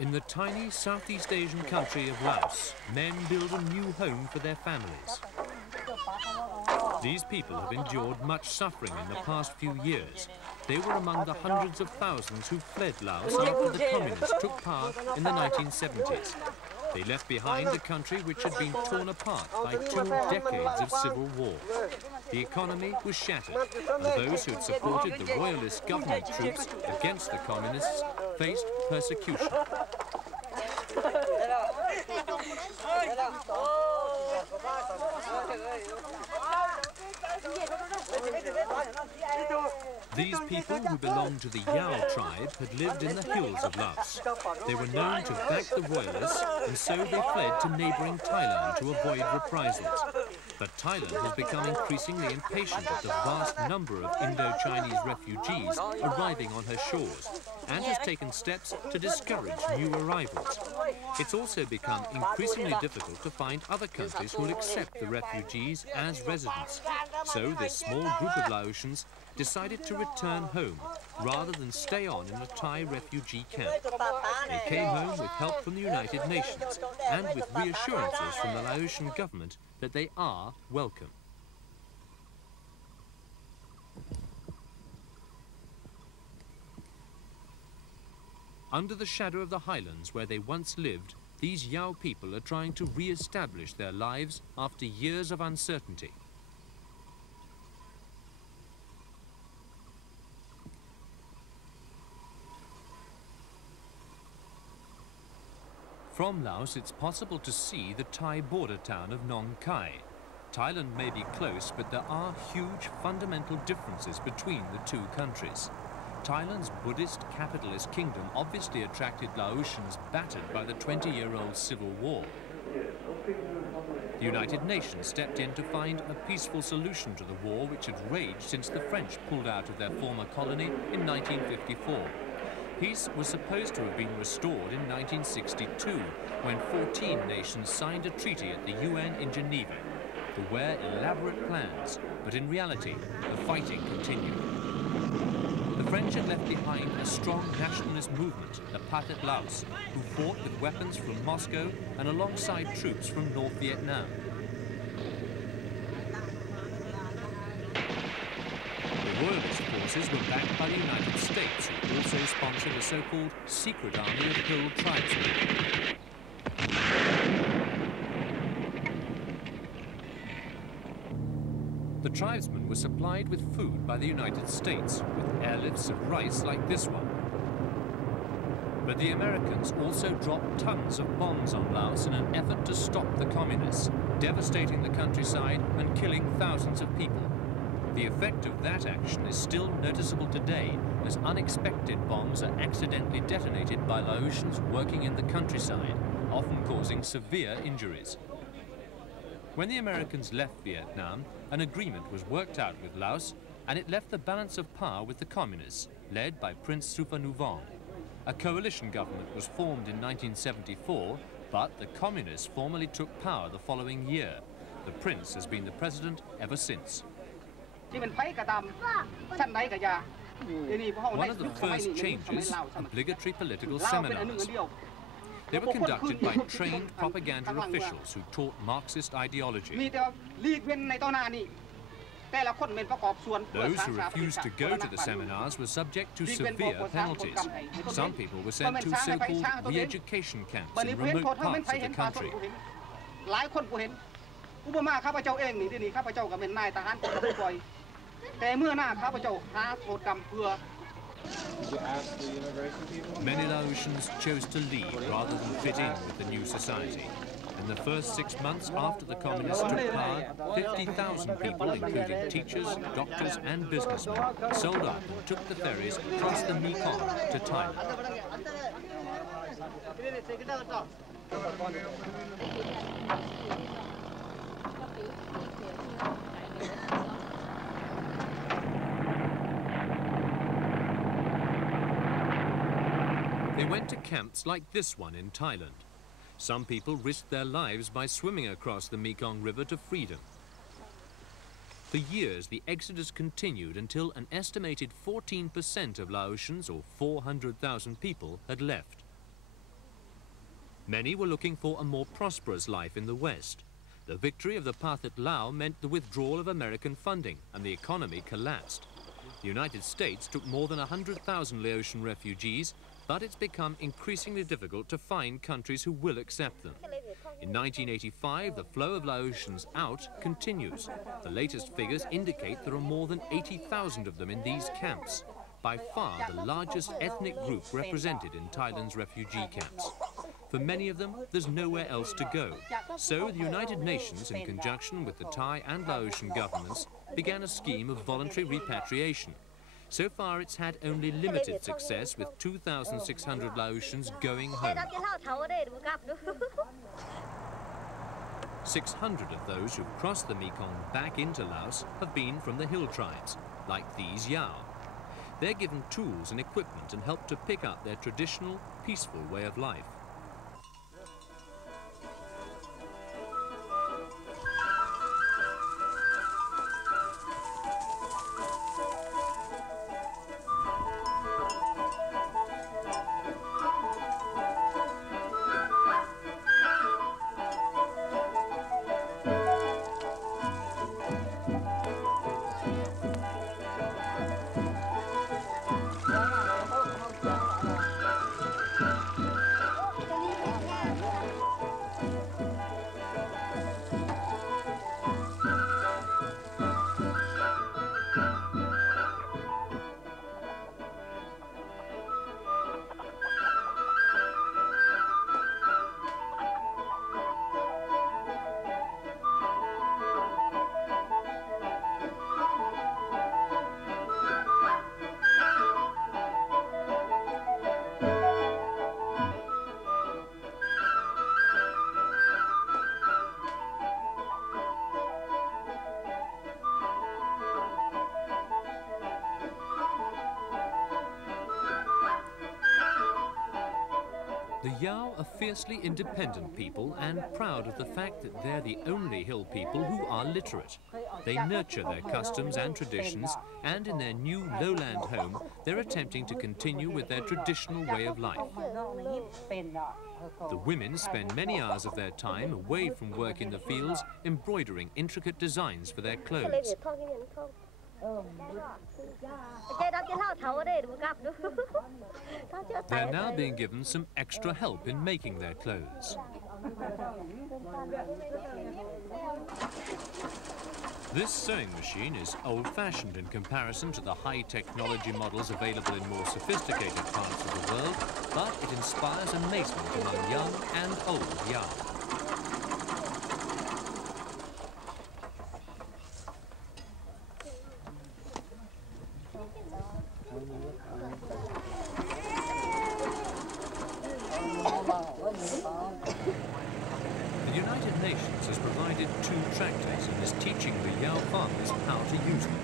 In the tiny Southeast Asian country of Laos, men build a new home for their families. These people have endured much suffering in the past few years. They were among the hundreds of thousands who fled Laos after the communists took power in the 1970s. They left behind a country which had been torn apart by 2 decades of civil war. The economy was shattered, and those who had supported the royalist government troops against the communists faced persecution. These people, who belonged to the Yao tribe, had lived in the hills of Laos. They were known to back the royalists, and so they fled to neighbouring Thailand to avoid reprisals. But Thailand has become increasingly impatient at the vast number of Indo-Chinese refugees arriving on her shores, and has taken steps to discourage new arrivals. It's also become increasingly difficult to find other countries who will accept the refugees as residents. So this small group of Laotians decided to return home rather than stay on in a Thai refugee camp. They came home with help from the United Nations and with reassurances from the Laotian government that they are welcome. Under the shadow of the highlands where they once lived, these Yao people are trying to re-establish their lives after years of uncertainty. From Laos, it's possible to see the Thai border town of Nong Khai. Thailand may be close, but there are huge fundamental differences between the two countries. Thailand's Buddhist capitalist kingdom obviously attracted Laotians battered by the 20-year-old civil war. The United Nations stepped in to find a peaceful solution to the war which had raged since the French pulled out of their former colony in 1954. Peace was supposed to have been restored in 1962, when 14 nations signed a treaty at the UN in Geneva. There were elaborate plans, but in reality, the fighting continued. The French had left behind a strong nationalist movement, the Pathet Laos, who fought with weapons from Moscow and alongside troops from North Vietnam. The royalist forces were backed by the United States, who also sponsored a so-called secret army of Hill tribesmen. The tribesmen were supplied with food by the United States, with airlifts of rice like this one. But the Americans also dropped tons of bombs on Laos in an effort to stop the communists, devastating the countryside and killing thousands of people. The effect of that action is still noticeable today, as unexpected bombs are accidentally detonated by Laotians working in the countryside, often causing severe injuries. When the Americans left Vietnam, an agreement was worked out with Laos, and it left the balance of power with the communists, led by Prince Suphanuvong. A coalition government was formed in 1974, but the communists formally took power the following year. The prince has been the president ever since. One of the first changes, obligatory political seminars. They were conducted by trained propaganda officials who taught Marxist ideology. Those who refused to go to the seminars were subject to severe penalties. Some people were sent to so-called re-education camps in remote parts of the country. Many Laotians chose to leave rather than fit in with the new society. In the first 6 months after the communists took power, 50,000 people, including teachers, doctors and businessmen, sold up and took the ferries across the Mekong to Thailand. They went to camps like this one in Thailand. Some people risked their lives by swimming across the Mekong River to freedom. For years, the exodus continued until an estimated 14% of Laotians, or 400,000 people, had left. Many were looking for a more prosperous life in the West. The victory of the Pathet at Laos meant the withdrawal of American funding and the economy collapsed. The United States took more than 100,000 Laotian refugees, but it's become increasingly difficult to find countries who will accept them. In 1985, the flow of Laotians out continues. The latest figures indicate there are more than 80,000 of them in these camps, by far the largest ethnic group represented in Thailand's refugee camps. For many of them, there's nowhere else to go. So the United Nations, in conjunction with the Thai and Laotian governments, began a scheme of voluntary repatriation. So far, it's had only limited success, with 2,600 Laotians going home. 600 of those who've crossed the Mekong back into Laos have been from the hill tribes, like these Yao. They're given tools and equipment and helped to pick up their traditional, peaceful way of life. The Yao are fiercely independent people and proud of the fact that they're the only hill people who are literate. They nurture their customs and traditions, and in their new lowland home, they're attempting to continue with their traditional way of life. The women spend many hours of their time away from work in the fields, embroidering intricate designs for their clothes. They're now being given some extra help in making their clothes. This sewing machine is old-fashioned in comparison to the high technology models available in more sophisticated parts of the world, but it inspires amazement among young and old Yao. The United Nations has provided 2 tractors and is teaching the Yao farmers how to use them.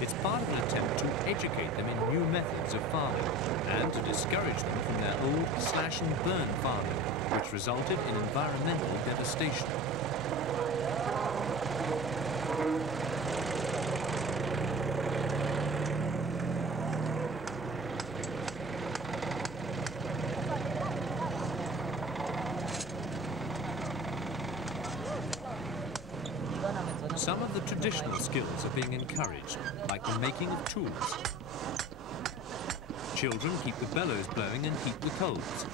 It's part of an attempt to educate them in new methods of farming and to discourage them from their old slash-and-burn farming, which resulted in environmental devastation. Some of the traditional skills are being encouraged, like the making of tools. Children keep the bellows blowing and heat the coals.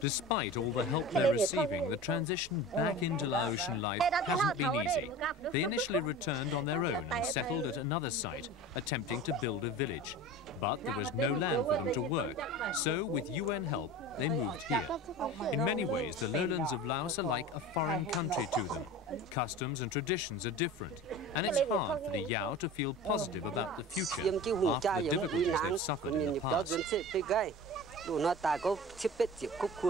Despite all the help they're receiving, the transition back into Laotian life hasn't been easy. They initially returned on their own and settled at another site, attempting to build a village. But there was no land for them to work, so with UN help, they moved here. In many ways, the lowlands of Laos are like a foreign country to them. Customs and traditions are different, and it's hard for the Yao to feel positive about the future after the difficulties they've suffered in the past.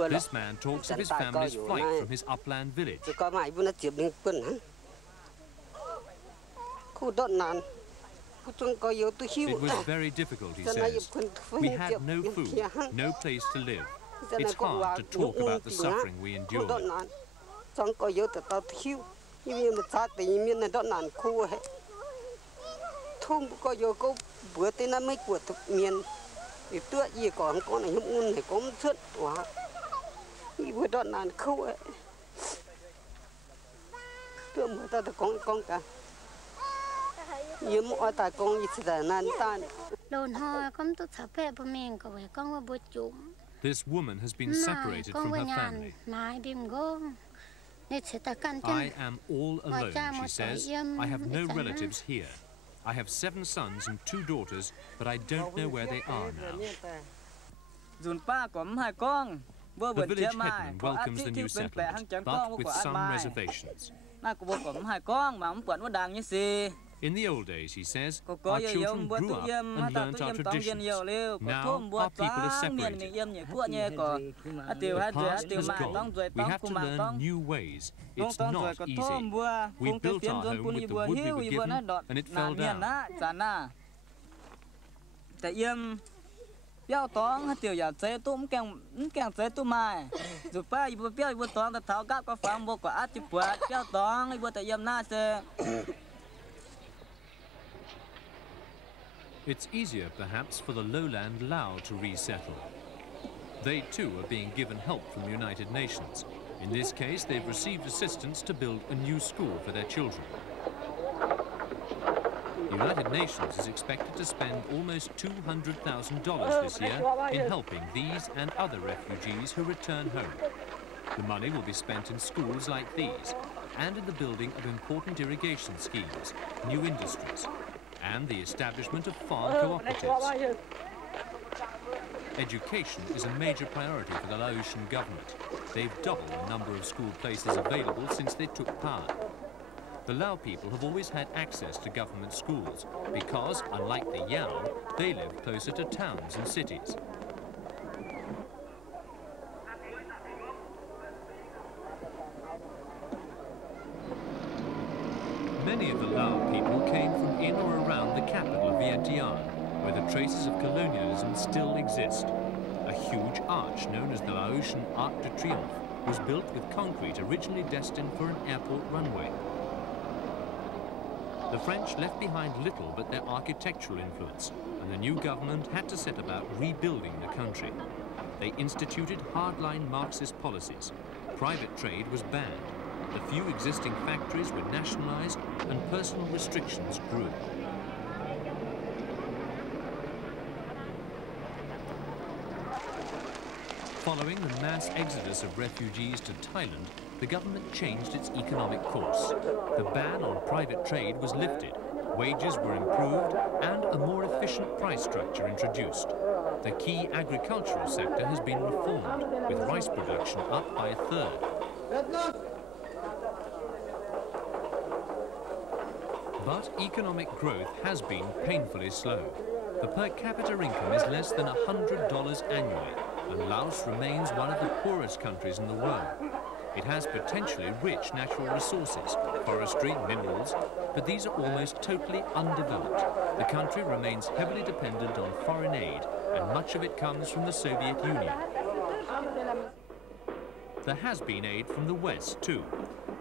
This man talks of his family's flight from his upland village. It was very difficult, he says. We had no food, no place to live. It's hard to talk about the suffering we endured. Trong có yếu từ tao thiếu, nhưng mà sát thì miền này đó nản khu hết. Thôm có yếu có bữa tới năm mấy của thực miền, thì tựa gì còn con này không này có một suất quá, nhưng mà đó nản khu hết. Tựa mà tao con cả, nhưng mà ta con gì thì nản tan. This woman has been separated from her family. I am all alone, she says. I have no relatives here. I have 7 sons and 2 daughters, but I don't know where they are now. The village headman welcomes the new settlement, but with some reservations. In the old days, he says, our children grew up and learnt our traditions. Now, our people are separated. The past has gone. We have to learn new ways. It's not easy. We built our home with the wood we were given, and it fell down. Yao tong hạt tiêu chế tôm càng chế tôm mai, dù pa ibu pia ibu tong ta tháo gấp có phẳng bộ quả chụp quạt yao tong ibu ta yam na se. It's easier, perhaps, for the lowland Lao to resettle. They too are being given help from the United Nations. In this case, they've received assistance to build a new school for their children. The United Nations is expected to spend almost $200,000 this year in helping these and other refugees who return home. The money will be spent in schools like these and in the building of important irrigation schemes, new industries, and the establishment of farm cooperatives. Education is a major priority for the Laotian government. They've doubled the number of school places available since they took power. The Lao people have always had access to government schools because, unlike the Yao, they live closer to towns and cities. Many of the Lao people came from in or around the capital of Vientiane, where the traces of colonialism still exist. A huge arch known as the Laotian Arc de Triomphe was built with concrete originally destined for an airport runway. The French left behind little but their architectural influence, and the new government had to set about rebuilding the country. They instituted hardline Marxist policies. Private trade was banned. The few existing factories were nationalized, and personal restrictions grew. Following the mass exodus of refugees to Thailand, the government changed its economic course. The ban on private trade was lifted, wages were improved, and a more efficient price structure introduced. The key agricultural sector has been reformed, with rice production up by 1/3. But economic growth has been painfully slow. The per capita income is less than $100 annually, and Laos remains one of the poorest countries in the world. It has potentially rich natural resources, forestry, minerals, but these are almost totally undeveloped. The country remains heavily dependent on foreign aid, and much of it comes from the Soviet Union. There has been aid from the West, too.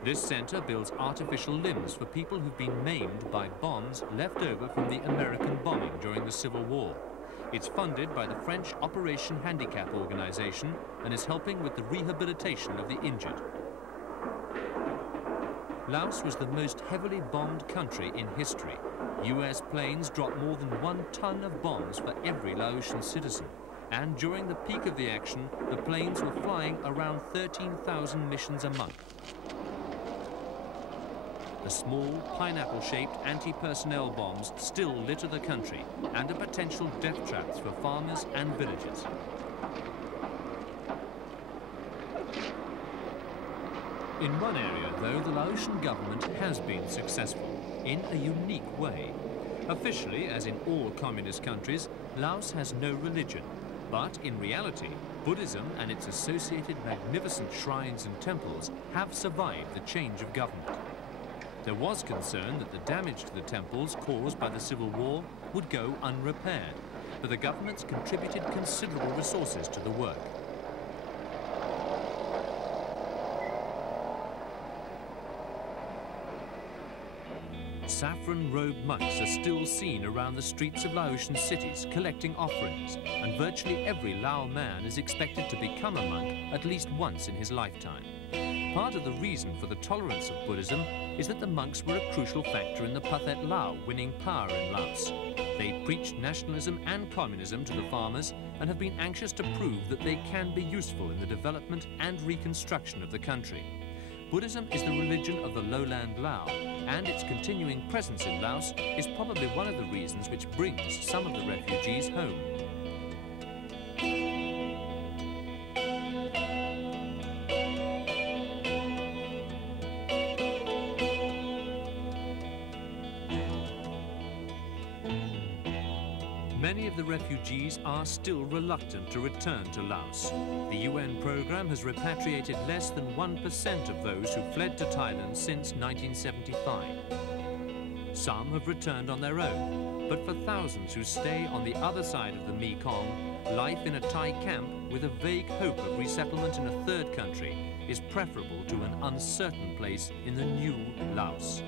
This center builds artificial limbs for people who've been maimed by bombs left over from the American bombing during the Civil War. It's funded by the French Operation Handicap organization and is helping with the rehabilitation of the injured. Laos was the most heavily bombed country in history. US planes dropped more than 1 ton of bombs for every Laotian citizen. And during the peak of the action, the planes were flying around 13,000 missions a month. The small, pineapple-shaped anti-personnel bombs still litter the country and are potential death traps for farmers and villagers. In one area, though, the Laotian government has been successful, in a unique way. Officially, as in all communist countries, Laos has no religion, but in reality, Buddhism and its associated magnificent shrines and temples have survived the change of government. There was concern that the damage to the temples caused by the Civil War would go unrepaired, but the government's contributed considerable resources to the work. Saffron-robed monks are still seen around the streets of Laotian cities collecting offerings, and virtually every Lao man is expected to become a monk at least once in his lifetime. Part of the reason for the tolerance of Buddhism is that the monks were a crucial factor in the Pathet Lao winning power in Laos. They preached nationalism and communism to the farmers and have been anxious to prove that they can be useful in the development and reconstruction of the country. Buddhism is the religion of the lowland Lao, and its continuing presence in Laos is probably one of the reasons which brings some of the refugees home. Many of the refugees are still reluctant to return to Laos. The UN program has repatriated less than 1% of those who fled to Thailand since 1975. Some have returned on their own, but for thousands who stay on the other side of the Mekong, life in a Thai camp with a vague hope of resettlement in a third country is preferable to an uncertain place in the new Laos.